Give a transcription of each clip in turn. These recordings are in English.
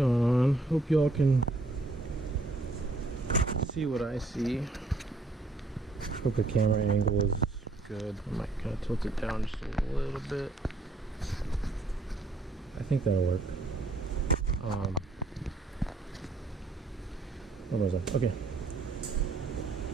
going on. Hope y'all can see what I see. Hope the camera angle is good. I might kind of tilt it down just a little bit. I think that'll work. What was that? Okay.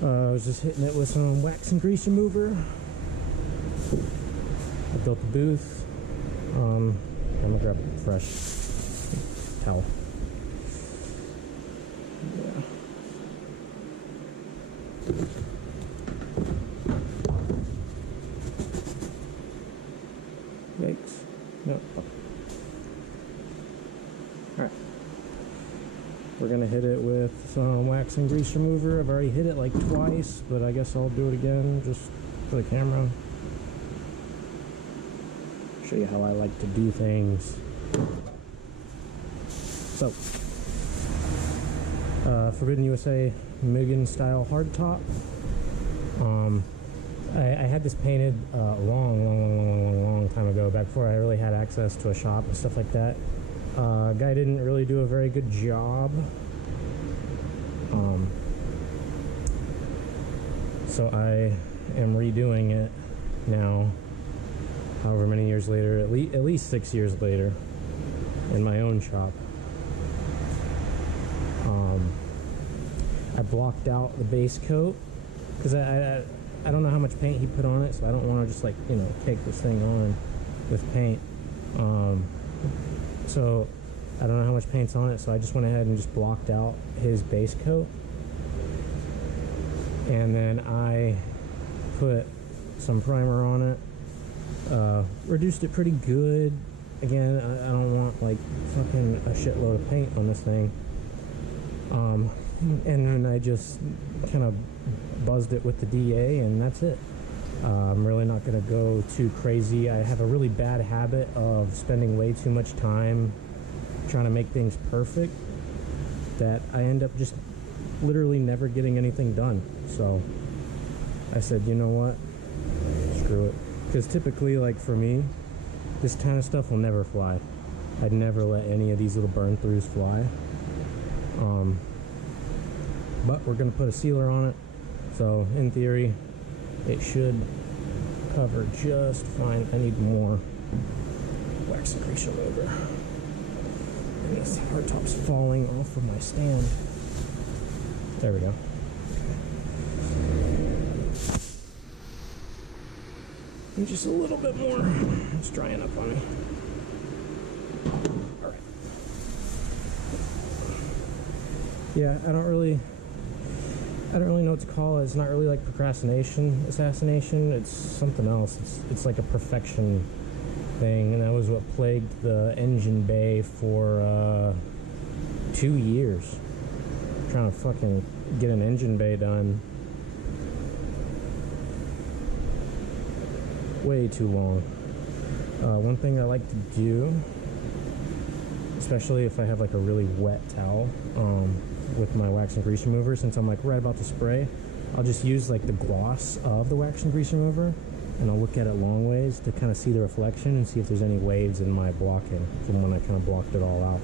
I was just hitting it with some wax and grease remover. I built the booth. I'm gonna grab a fresh towel. Yeah. Yikes. No. Alright. We're gonna hit it with some wax and grease remover. I've already hit it like twice, but I guess I'll do it again just for the camera. Show you how I like to do things. So, Forbidden USA Mugen style hardtop. I had this painted a long time ago, back before I really had access to a shop and stuff like that. Guy didn't really do a very good job. So I am redoing it now. However many years later, at least 6 years later, in my own shop. I blocked out the base coat because I don't know how much paint he put on it, so I don't want to just, like, you know, take this thing on with paint. So I don't know how much paint's on it, so I just went ahead and just blocked out his base coat, and then I put some primer on it. Reduced it pretty good. Again, I don't want like fucking a shitload of paint on this thing. And then I just kind of buzzed it with the DA, and that's it. I'm really not going to go too crazy. I have a really bad habit of spending way too much time trying to make things perfect that I end up just literally never getting anything done. So I said, you know what? Screw it. Because typically, like for me, this kind of stuff will never fly. I'd never let any of these little burn-throughs fly. But we're going to put a sealer on it. So in theory, it should cover just fine. I need more wax and grease remover. And this hardtop's falling off of my stand. There we go. And just a little bit more. It's drying up on me. Alright. Yeah, I don't really know what to call it. It's not really like procrastination, assassination. It's something else. It's like a perfection thing, and that was what plagued the engine bay for 2 years. Trying to fucking get an engine bay done. Way too long. One thing I like to do, especially if I have like a really wet towel, with my wax and grease remover, since I'm like right about to spray, I'll just use like the gloss of the wax and grease remover, and I'll look at it long ways to kind of see the reflection and see if there's any waves in my blocking from when I kind of blocked it all out.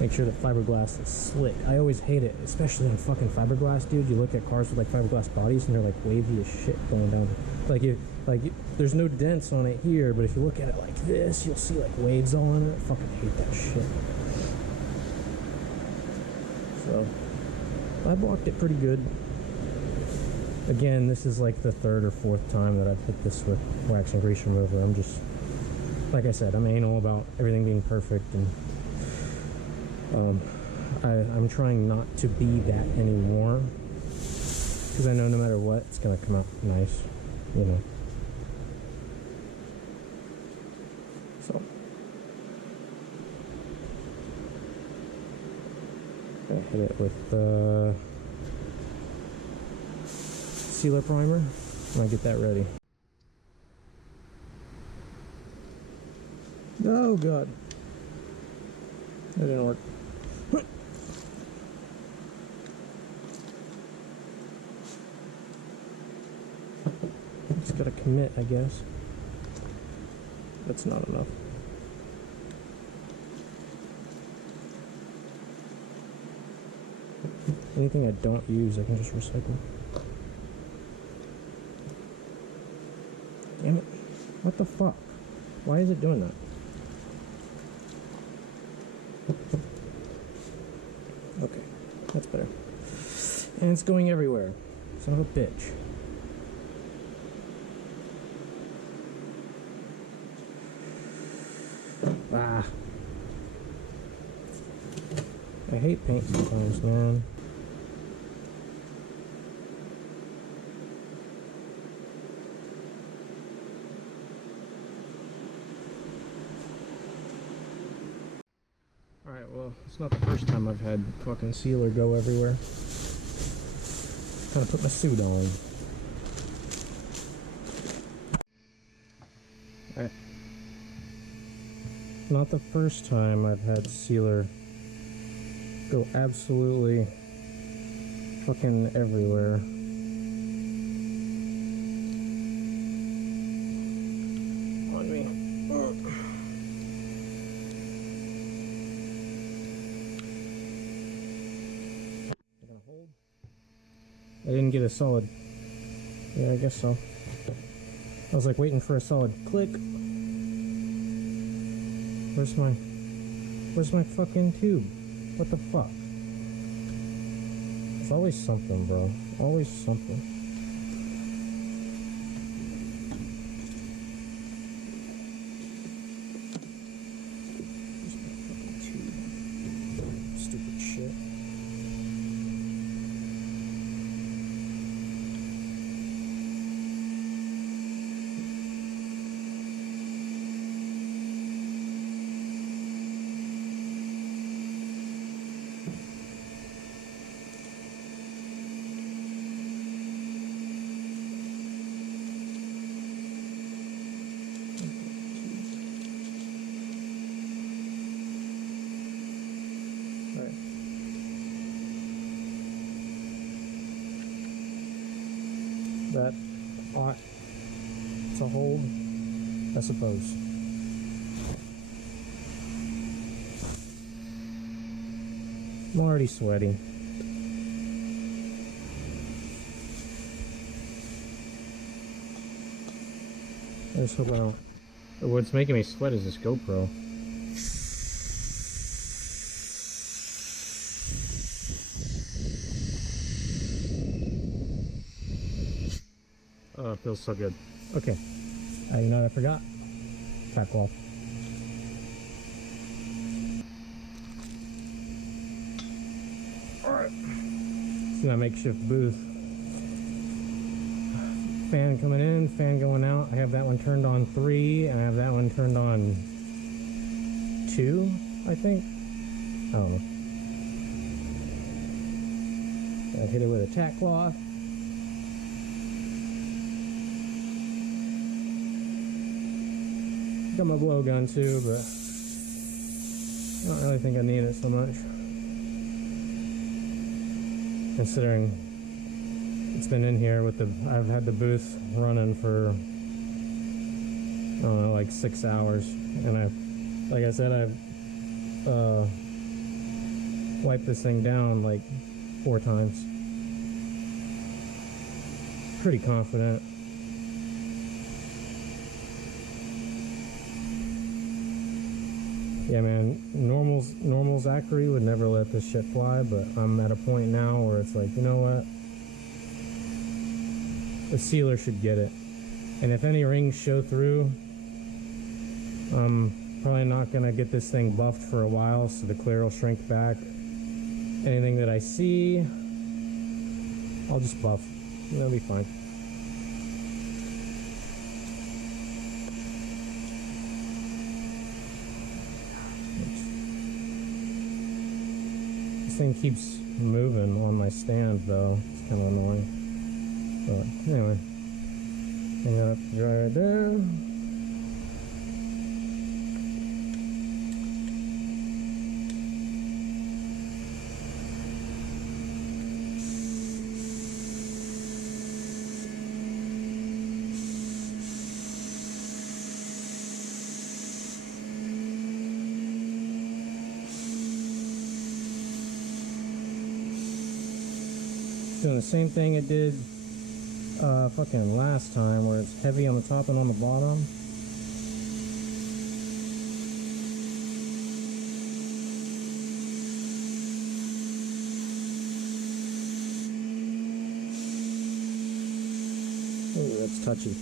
Make sure that fiberglass is slick. I always hate it, especially on fucking fiberglass, dude. You look at cars with like fiberglass bodies and they're like wavy as shit going down. There's no dents on it here, but if you look at it like this, you'll see like waves all in it. I fucking hate that shit. So I blocked it pretty good. Again, this is like the third or fourth time that I've hit this with wax and grease remover. I'm just, like I said, I'm anal about everything being perfect, and I'm trying not to be that anymore, because I know no matter what, it's gonna come out nice, you know. So gonna hit it with the sealer primer when I get that ready. Oh god, that didn't work. Just gotta commit, I guess. That's not enough. Anything I don't use, I can just recycle. Damn it. What the fuck? Why is it doing that? Okay, that's better. And it's going everywhere. Son of a bitch. Ah. I hate paint sometimes, man. Alright, well, it's not the first time I've had fucking sealer go everywhere. Gotta put my suit on. Alright. Not the first time I've had sealer go absolutely fucking everywhere. On me. Gonna hold. I didn't get a solid. Yeah, I guess so. I was like waiting for a solid click. Where's my fucking tube? What the fuck? There's always something, bro. Always something. Where's my fucking tube? Stupid shit. That ought to hold, I suppose. I'm already sweaty. I just hope I don't. What's making me sweat is this GoPro. Oh, it feels so good. Okay. You know what I forgot? Track wall. Alright. It's my makeshift booth. Fan coming in, fan going out. I have that one turned on 3, and I have that one turned on 2, I think. I don't know. I hit it with a tack cloth. Got my blowgun too, but I don't really think I need it so much, considering it's been in here with the. I've had the booth running for I don't know, like 6 hours, and like I said, I've wiped this thing down like 4 times. Pretty confident. Yeah, man, normal Zachary would never let this shit fly, but I'm at a point now where it's like, you know what? The sealer should get it. And if any rings show through, I'm probably not gonna get this thing buffed for a while, so the clear will shrink back. Anything that I see, I'll just buff. That'll be fine. Thing keeps moving on my stand though. It's kind of annoying. But anyway, hang up, dry right there. Doing the same thing it did fucking last time, where it's heavy on the top and on the bottom. Oh, that's touchy.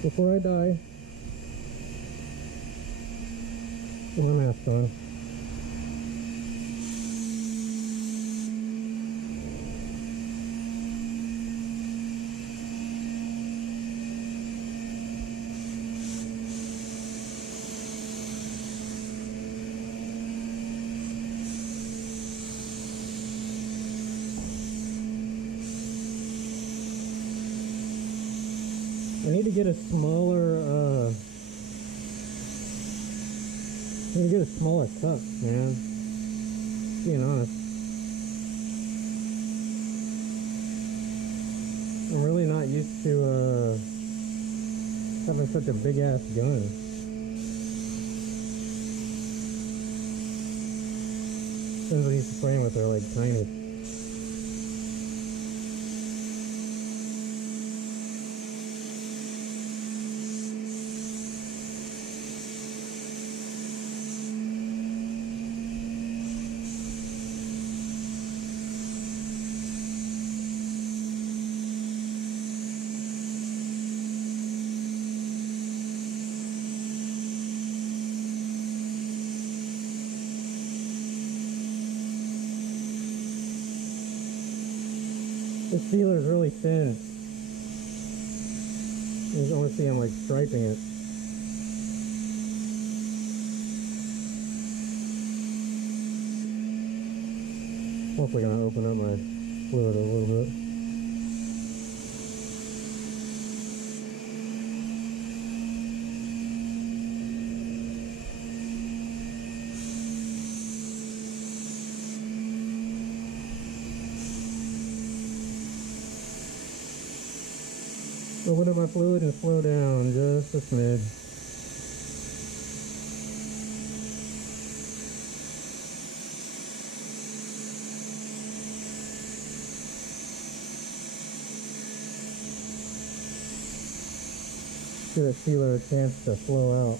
Before I die, put my mask on. I need to get a smaller, cup, man. Being honest. I'm really not used to, having such a big ass gun. Depends what he's spraying with, they're like tiny. This sealer is really thin. You can only see I'm like striping it. Hopefully gonna open up my fluid a little bit. Open up my fluid and slow down just a smidge. Give that sealer a chance to flow out.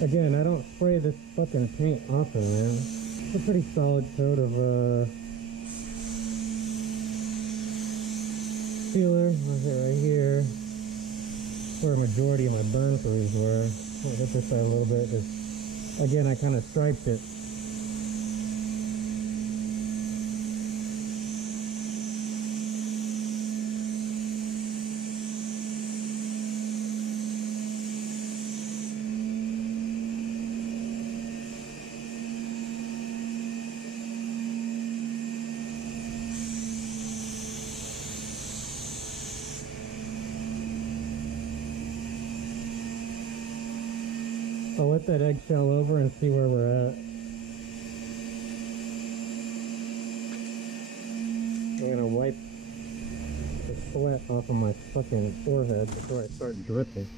Again, I don't spray this fucking paint often, man. It's a pretty solid coat of sealer. I'll hit right here, where a majority of my burn throughs were. I'll hit this side a little bit, because again, I kind of striped it. I'll let that eggshell over and see where we're at. I'm gonna wipe the sweat off of my fucking forehead before I start dripping.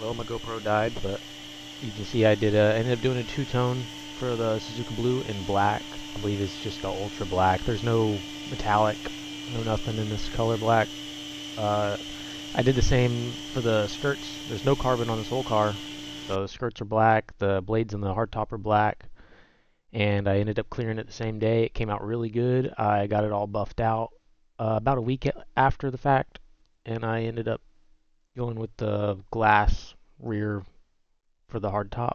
Well, my GoPro died, but you can see I ended up doing a two-tone for the Suzuka Blue in black. I believe it's just the ultra black. There's no metallic, no nothing in this color black. Uh, I did the same for the skirts. There's no carbon on this whole car. So the skirts are black, the blades in the hardtop are black, and I ended up clearing it the same day. It came out really good. I got it all buffed out about a week after the fact, and I ended up going with the glass rear for the hardtop.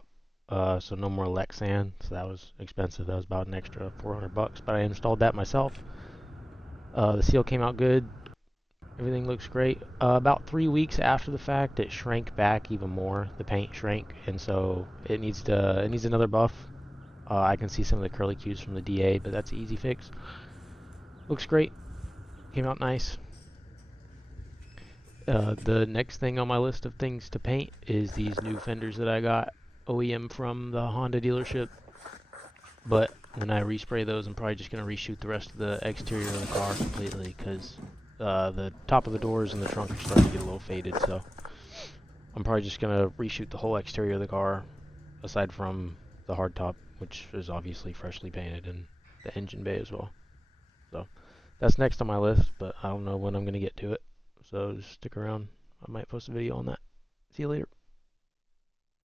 So no more Lexan. So that was expensive. That was about an extra $400, but I installed that myself. The seal came out good. Everything looks great. About 3 weeks after the fact, it shrank back even more. The paint shrank, and so it needs another buff. I can see some of the curly cues from the DA, but that's an easy fix. Looks great. Came out nice. The next thing on my list of things to paint is these new fenders that I got OEM from the Honda dealership. But when I respray those, I'm probably just going to reshoot the rest of the exterior of the car completely because the top of the doors and the trunk are starting to get a little faded. So I'm probably just going to reshoot the whole exterior of the car aside from the hardtop, which is obviously freshly painted, and the engine bay as well. So that's next on my list, but I don't know when I'm going to get to it. So just stick around. I might post a video on that. See you later.